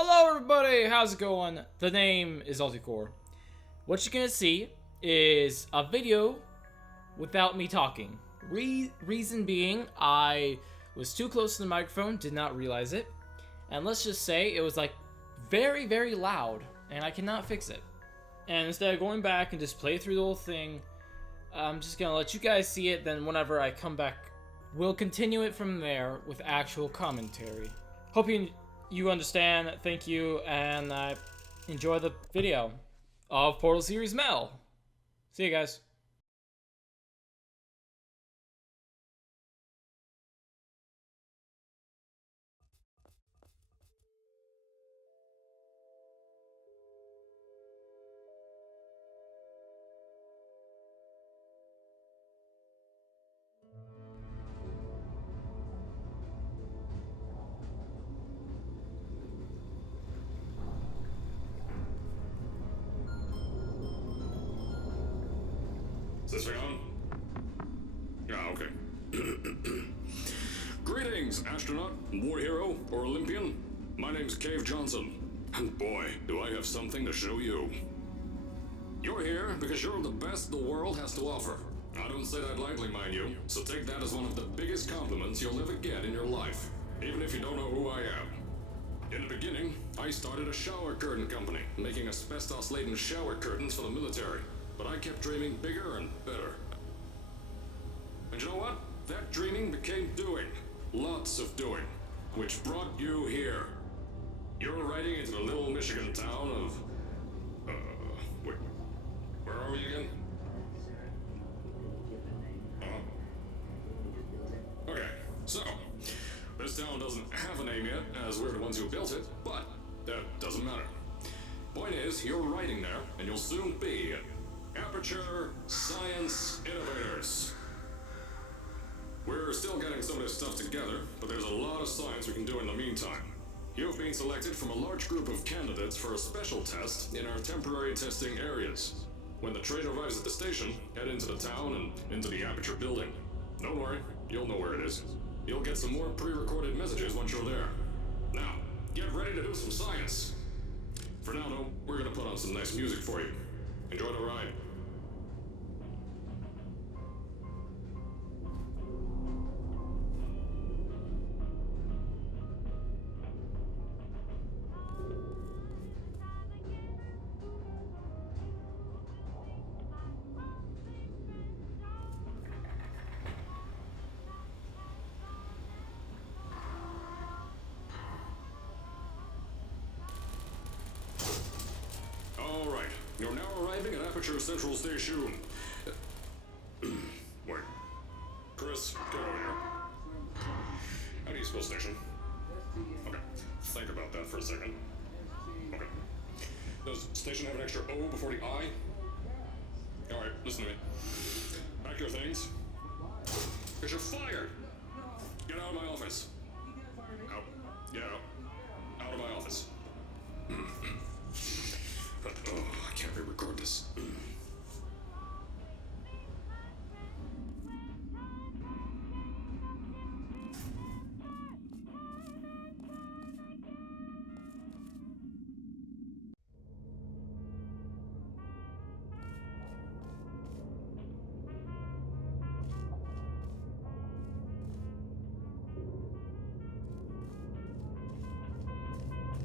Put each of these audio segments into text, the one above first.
Hello everybody, how's it going? The name is Ulticore. What you're gonna see is a video without me talking. Reason being, I was too close to the microphone, did not realize it. And let's just say it was like very, very loud, and I cannot fix it. And instead of going back and just play through the whole thing, I'm just gonna let you guys see it, then whenever I come back, we'll continue it from there with actual commentary. Hope you understand, thank you, and enjoy the video of Portal Series Mel. See you guys. Is this thing on? Yeah, okay. Greetings, astronaut, war hero, or Olympian. My name's Cave Johnson, and boy, do I have something to show you. You're here because you're the best the world has to offer. I don't say that lightly, mind you, so take that as one of the biggest compliments you'll ever get in your life, even if you don't know who I am. In the beginning, I started a shower curtain company, making asbestos-laden shower curtains for the military. But I kept dreaming bigger and better. And you know what? That dreaming became doing. Lots of doing. Which brought you here. You're riding into the little Michigan town of... wait. Where are we again? Okay, so... This town doesn't have a name yet, as we're the ones who built it, but that doesn't matter. Point is, you're riding there, and you'll soon be... Aperture Science Innovators. We're still getting some of this stuff together, but there's a lot of science we can do in the meantime. You've been selected from a large group of candidates for a special test in our temporary testing areas. When the train arrives at the station, head into the town and into the Aperture building. Don't worry, you'll know where it is. You'll get some more pre-recorded messages once you're there. Now, get ready to do some science. For now, though, we're gonna put on some nice music for you. Enjoy the ride. You're now arriving at Aperture Central Station. Wait. Chris, get over here. How do you spell station? Okay. Think about that for a second. Okay. Does station have an extra O before the I? Alright, listen to me. Pack your things. Because you're fired! Get out of my office. Out. Get out. Out of my office. Oh, I can't re-record this.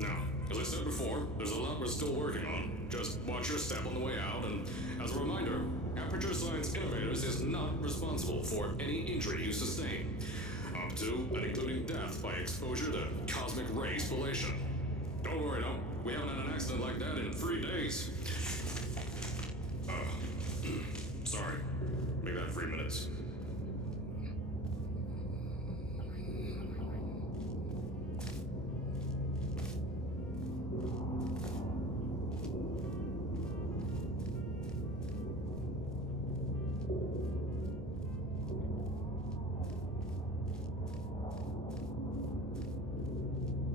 Now, as I said before, there's a lot we're still working on. Just watch your step on the way out, and as a reminder, Aperture Science Innovators is not responsible for any injury you sustain, up to and including death by exposure to cosmic ray spallation. Don't worry, no, we haven't had an accident like that in 3 days. Sorry, make that 3 minutes.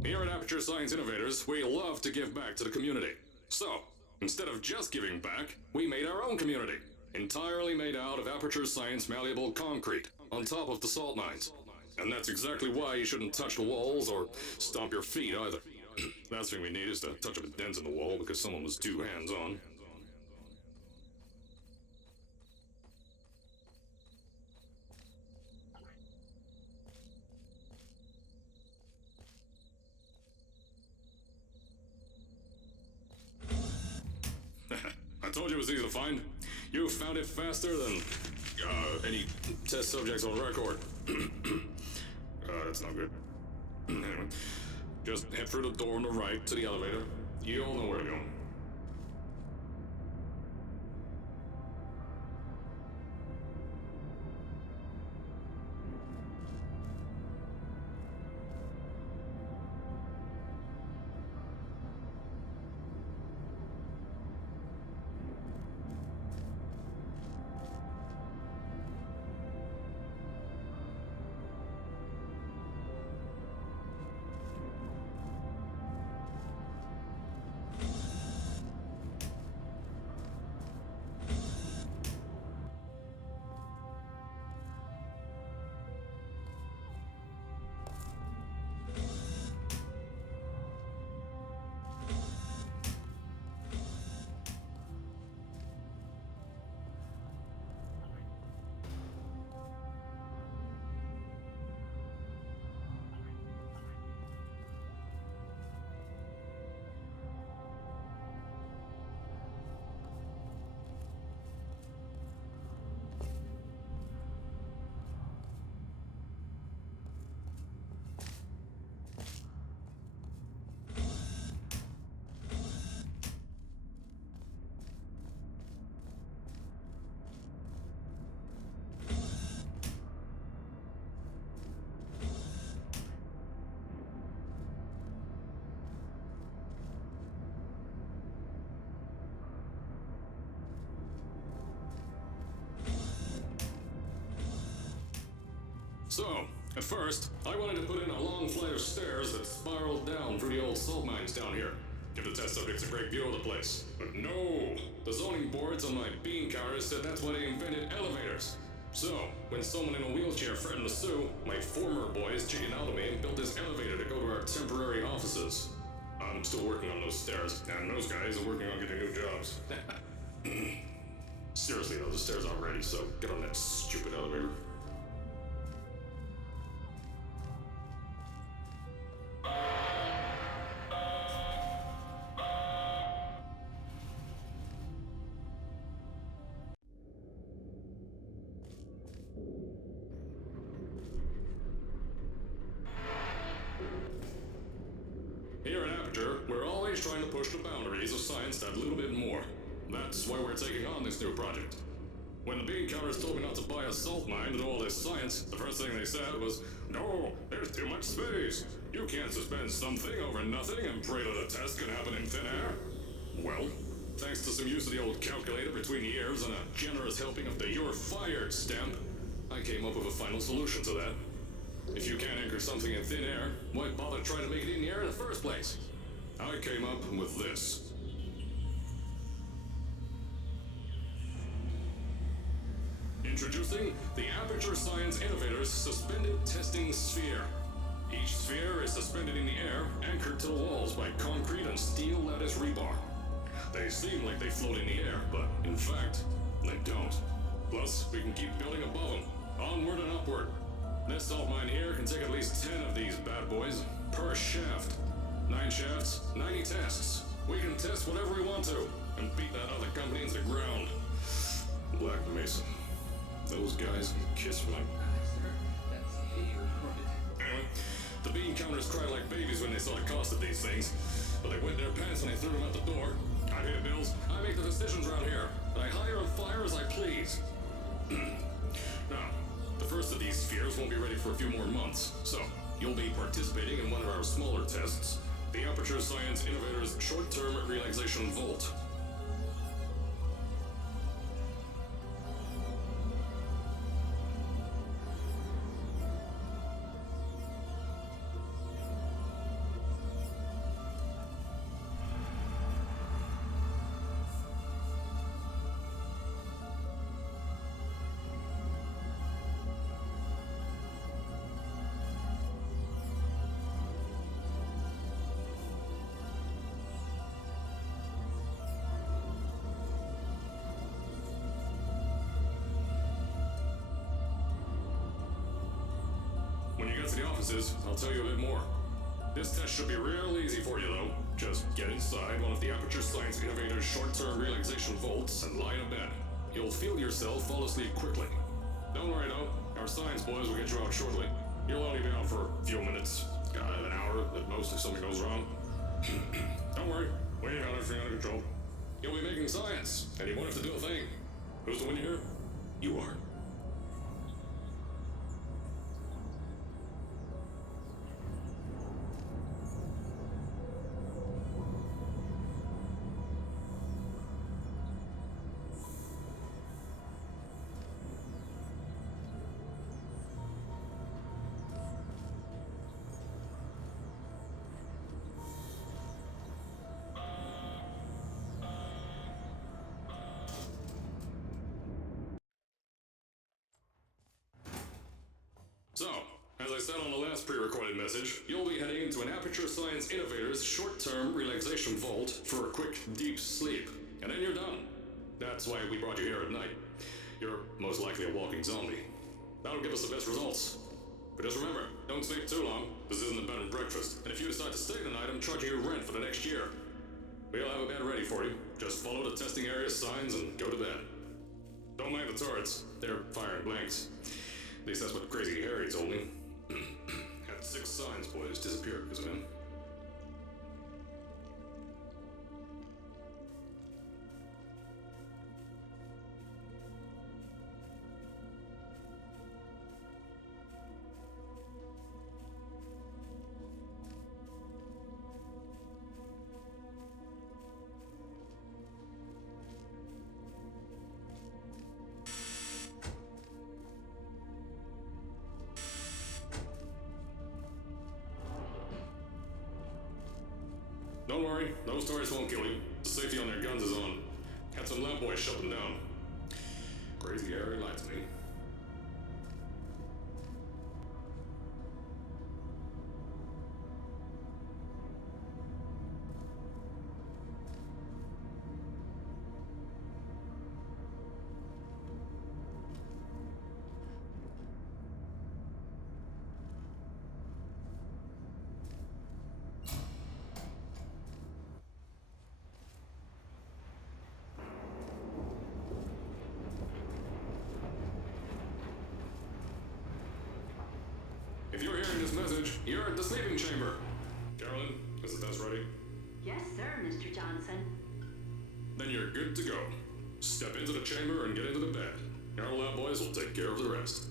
Here at Aperture Science Innovators, we love to give back to the community. So, instead of just giving back, we made our own community. Entirely made out of Aperture Science malleable concrete, on top of the salt mines. And that's exactly why you shouldn't touch the walls or stomp your feet either. Last thing we need is to touch up a dent in the wall because someone was too hands-on. I told you it was easy to find. You found it faster than any test subjects on record. That's not good. Anyway, just head through the door on the right to the elevator. You'll know where to go. So, at first, I wanted to put in a long flight of stairs that spiraled down through the old salt mines down here. Give the test subjects a great view of the place. But no! The zoning boards on my bean counters said that's why they invented elevators. So, when someone in a wheelchair threatened to sue, my former boys chickened out of me and built this elevator to go to our temporary offices. I'm still working on those stairs, and those guys are working on getting new jobs. Seriously though, the stairs aren't ready, so get on that stupid elevator. Here at Aperture, we're always trying to push the boundaries of science that little bit more. That's why we're taking on this new project. When the bean counters told me not to buy a salt mine to do all this science, the first thing they said was, "No, there's too much space. You can't suspend something over nothing and pray that a test can happen in thin air." Well, thanks to some use of the old calculator between the ears and a generous helping of the "you're fired" stamp, I came up with a final solution to that. If you can't anchor something in thin air, why bother trying to make it in the air in the first place? I came up with this. Introducing the Aperture Science Innovator's Suspended Testing Sphere. Each sphere is suspended in the air, anchored to the walls by concrete and steel lattice rebar. They seem like they float in the air, but in fact, they don't. Plus, we can keep building above them, onward and upward. This salt mine here can take at least 10 of these bad boys per shaft. 9 shafts, 90 tests. We can test whatever we want to and beat that other company into the ground. Black Mesa. Those guys can kiss my... Anyway, the bean counters cried like babies when they saw the cost of these things, but they wet their pants when they threw them out the door. I pay the bills, I make the decisions around here, and I hire and fire as I please. Now, the first of these spheres won't be ready for a few more months, so you'll be participating in one of our smaller tests, the Aperture Science Innovator's Short-Term Relaxation Vault. get to the offices, I'll tell you a bit more. This test should be real easy for you, though. Just get inside one of the Aperture Science Innovator's Short-Term Relaxation Vaults and lie in a bed. You'll feel yourself fall asleep quickly. Don't worry, though. Our science boys will get you out shortly. You'll only be out for a few minutes. An hour at most if something goes wrong. Don't worry. We got everything under control. You'll be making science, and you won't have to do a thing. Who's the winner here? You are. So, as I said on the last pre-recorded message, you'll be heading into an Aperture Science Innovator's Short-Term Relaxation Vault for a quick, deep sleep. And then you're done. That's why we brought you here at night. You're most likely a walking zombie. That'll give us the best results. But just remember, don't sleep too long. This isn't a bed and breakfast. And if you decide to stay the night, I'm charging you rent for the next year. We'll have a bed ready for you. Just follow the testing area signs and go to bed. Don't mind the turrets. They're firing blanks. At least that's what Crazy Harry told me. Had 6 science boys disappear because of him. Don't worry, those turrets won't kill you. The safety on their guns is on. Had some lab boys shut them down. Crazy Harry lied to me. If you're hearing this message, you're at the sleeping chamber. Carolyn, is the test ready? Yes, sir, Mr. Johnson. Then you're good to go. Step into the chamber and get into the bed. Our lab boys will take care of the rest.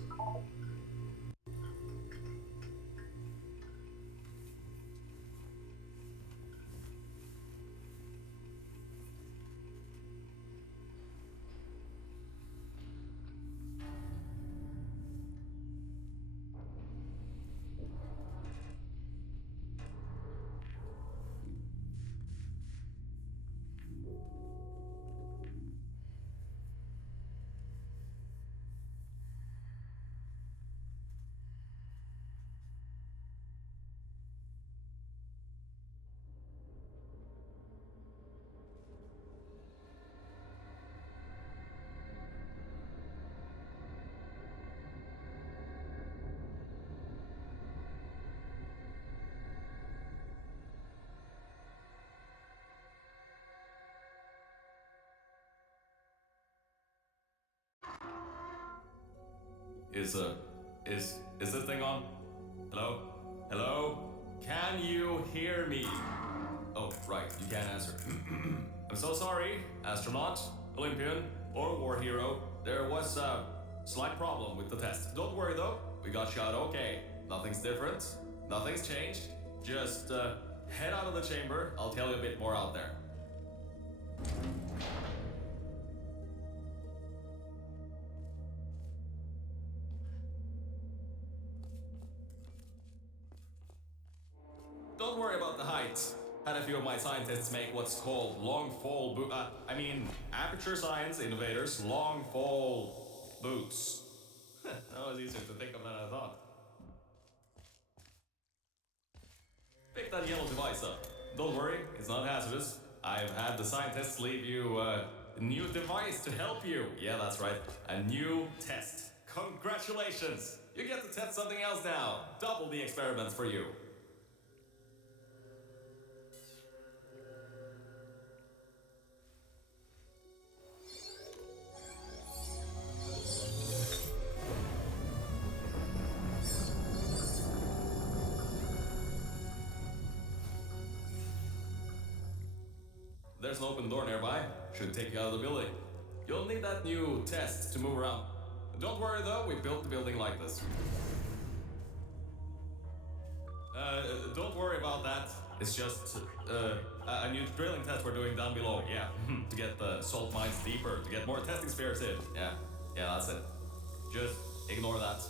Is this thing on? Hello? Hello? Can you hear me? Oh, right, you can't answer. I'm so sorry, Astronaut, Olympian, or War Hero. There was a slight problem with the test. Don't worry though, we got you out okay. Nothing's different, nothing's changed. Just head out of the chamber, I'll tell you a bit more out there. Don't worry about the height. Had a few of my scientists make what's called long fall Aperture Science Innovators long fall boots. That was easier to think of than I thought. Pick that yellow device up. Don't worry, it's not hazardous. I've had the scientists leave you a new device to help you. Yeah, that's right. A new test. Congratulations! You get to test something else now. Double the experiments for you. There's an open door nearby. Should take you out of the building. You'll need that new test to move around. Don't worry though, we built the building like this. Don't worry about that. It's just a new drilling test we're doing down below. Yeah, to get the salt mines deeper, to get more testing spheres in. Yeah, that's it. Just ignore that.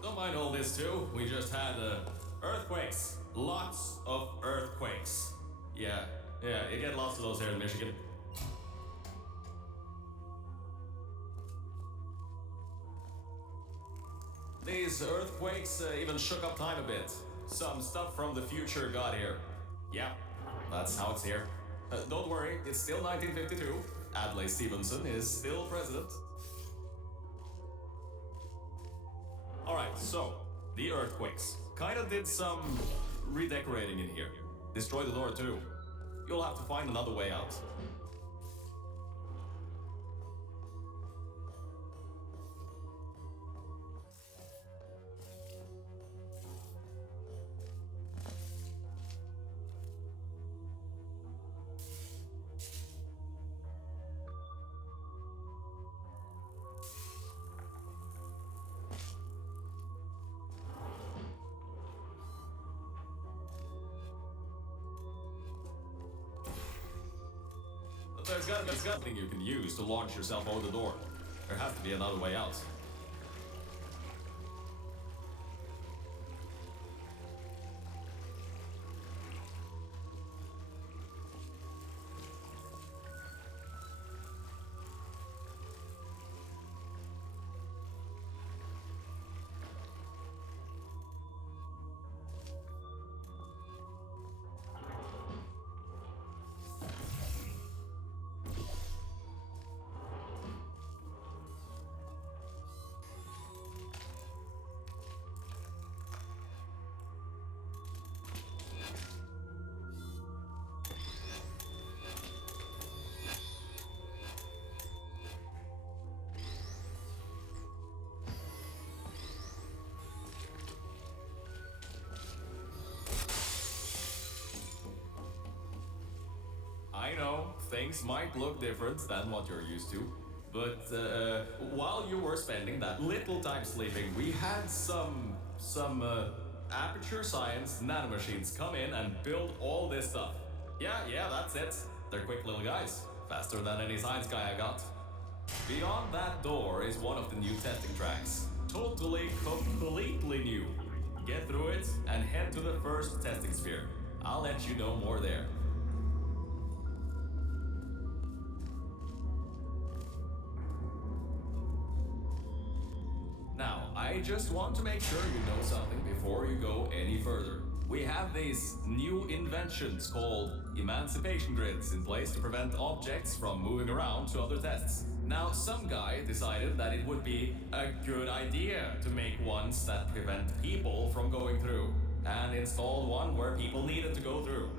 Don't mind all this too. We just had earthquakes. Lots of earthquakes. Yeah, you get lots of those here in Michigan. These earthquakes even shook up time a bit. Some stuff from the future got here. Yeah, that's how it's here. Don't worry, it's still 1952. Adlai Stevenson is still president. Alright, so, the earthquakes. Kinda did some redecorating in here. Destroyed the door too. You'll have to find another way out. There's got something you can use to launch yourself over the door. There has to be another way out. I know, things might look different than what you're used to, but while you were spending that little time sleeping, we had some Aperture Science nanomachines come in and build all this stuff. Yeah, that's it. They're quick little guys, faster than any science guy I got. Beyond that door is one of the new testing tracks. Totally, completely new. Get through it and head to the first testing sphere. I'll let you know more there. Now, I just want to make sure you know something before you go any further. We have these new inventions called emancipation grids in place to prevent objects from moving around to other tests. Now, some guy decided that it would be a good idea to make ones that prevent people from going through, and installed one where people needed to go through.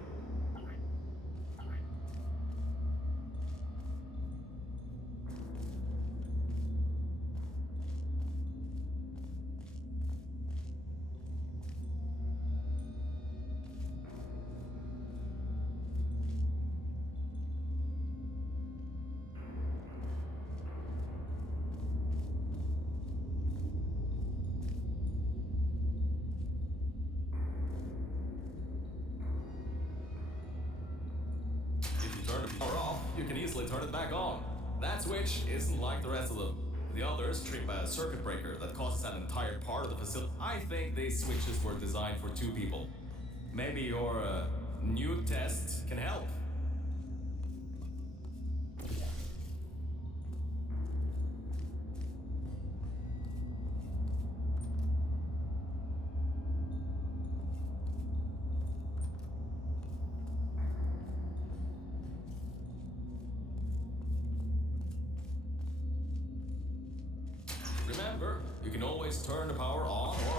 Turn the power off, you can easily turn it back on. That switch isn't like the rest of them. The others trip a circuit breaker that causes an entire part of the facility. I think these switches were designed for two people. Maybe your new test can help. can always turn the power on or